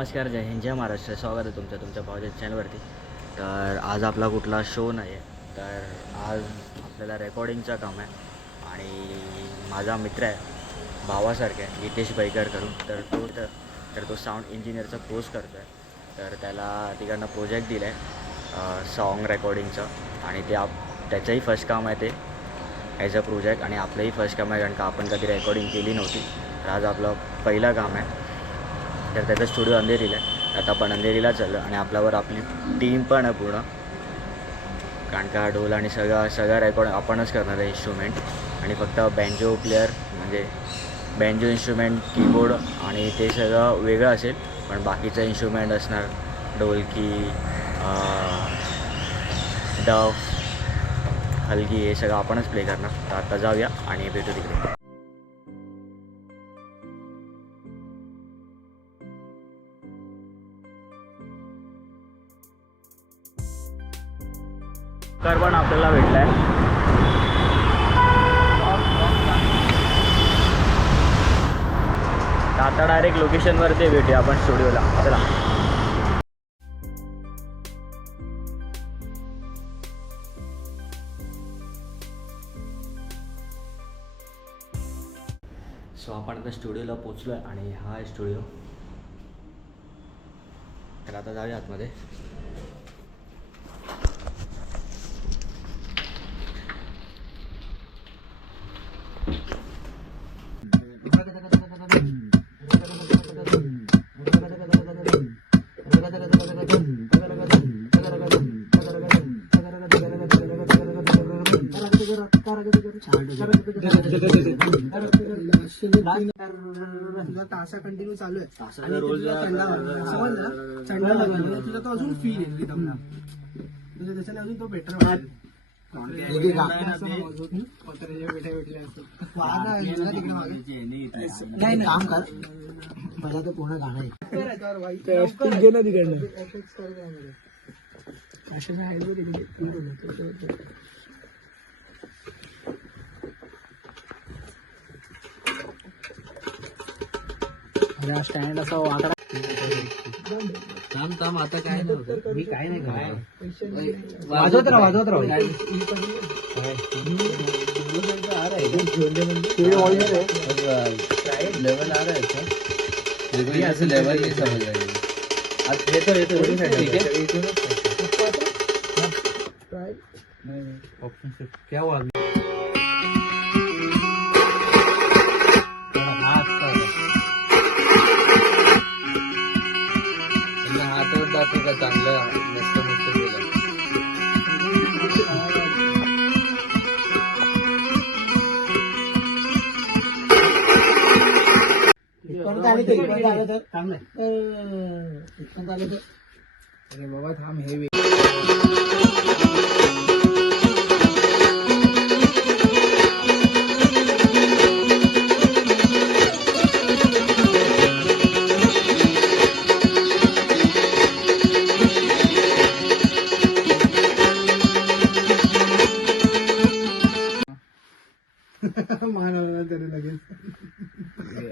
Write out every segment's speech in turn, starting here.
नमस्कार, जय हिंद, जय महाराष्ट्र. स्वागत आहे तुमच्या भावच्या चॅनलवरती. तर आज आपला कुठला शो नाही आहे, तर आज आपल्याला रेकॉर्डिंगचं काम आहे. आणि माझा मित्र आहे, भावासारखा आहे, हितेश बैकर करून. तर तो साऊंड इंजिनिअरचा कोर्स करतो आहे. तर त्याला तिकडनं प्रोजेक्ट दिला आहे सॉन्ग रेकॉर्डिंगचं. आणि त्याचंही फर्स्ट काम आहे ते ॲज अ प्रोजेक्ट. आणि आपलंही फर्स्ट काम आहे, कारण का आपण कधी रेकॉर्डिंग केली नव्हती. तर आज आपलं पहिलं काम आहे. तर त्याचा स्टुडिओ अंधेरीला आहे. आता आपण अंधेरीला चाललो आणि आपल्यावर आपली टीम पण आहे पूर्ण, कारण का ढोल आणि सगळं रेकॉर्ड आपणच करणार आहे इन्स्ट्रुमेंट. आणि फक्त बँजो प्लेअर म्हणजे बँजो इन्स्ट्रुमेंट, कीबोर्ड आणि ते सगळं वेगळं असेल, पण बाकीचं इन्स्ट्रुमेंट असणार ढोलकी, डफ, हलगी, हे सगळं आपणच प्ले करणार. तर आता जाऊया आणि भेटू तिकडे. कर पण आपल्याला भेटला आहे. आता डायरेक्ट लोकेशनवरती भेटूया आपण स्टुडिओला. चला. सो आपण आता स्टुडिओला पोचलो आहे आणि हा आहे स्टुडिओ. तर आता जाऊया आतमध्ये. तासा कंटिन्यू चालू आहे आणि तुला थंडा समजलं, थंडा लागला तुला तो अजून फील येईल दमला तुझ्या, त्याच्याने अजून तो बेटर वाटेल. नाही काम कर, मला तो पूर्ण गाणं आहे. स्टँड असा वाकडा थांब आता काय नव्हतं, मी काय नाही करत. वाजवत राहा लेवल आ रहा है ऐसा लेवल नहीं समझ रहा है. येतो क्या हुआ का चांगलं मस्त गेलं. अरे बाबा थांब, हे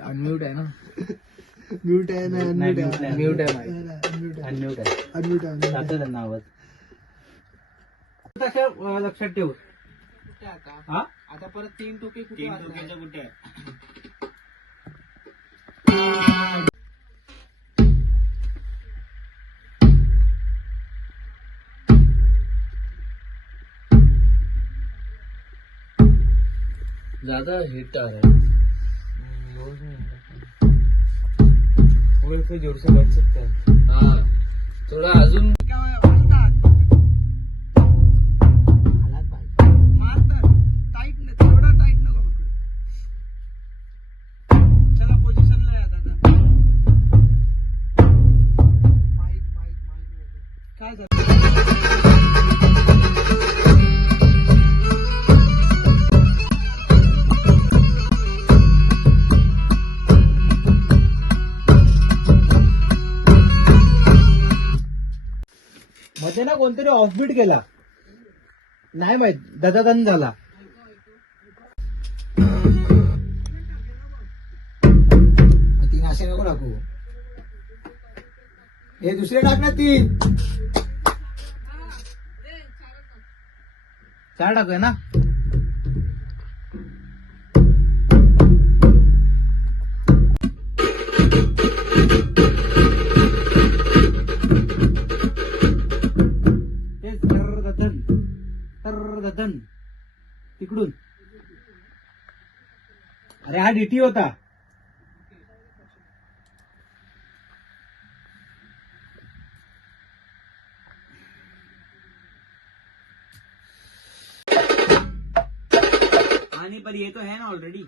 अनम्यूट आहे ना, म्यूट आहे ना, म्यूट आहे त्यांना आवाज. लक्षात ठेव. आता परत तीन टोके कुठे ज्यादा हिट आ रहा है, जोर से बच सकता है. हाँ थोड़ा अजून मध्ये ना कोणतरी ऑफबीट केला, नाही माहित, दन झाला. तीन असे नको टाकू. हे दुसरे टाक ना 3. 4 टाकूया ना. तिकडून. अरे हा डीटी होता. आणि पर ये तो है ना ऑलरेडी.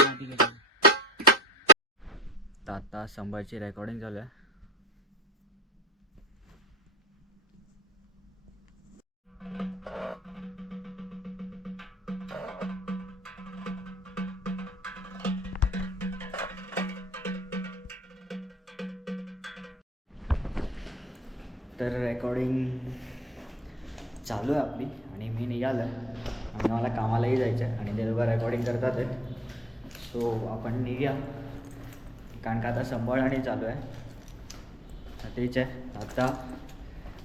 हा ठीक आहे. तर आता संभाची रेकॉर्डिंग चालू आहे. तर रेकॉर्डिंग चालू आहे आपली आणि मी निघालो आहे आणि मला कामालाही जायचं आहे आणि ते लोक रेकॉर्डिंग करतात आहे. सो आपण निघूया कारण का आता संभाळ आणि चालू आहे. तर तेच आहे. आता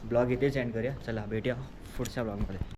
ब्लॉग इथेच एंड करूया. चला भेटूया पुढच्या ब्लॉगमध्ये.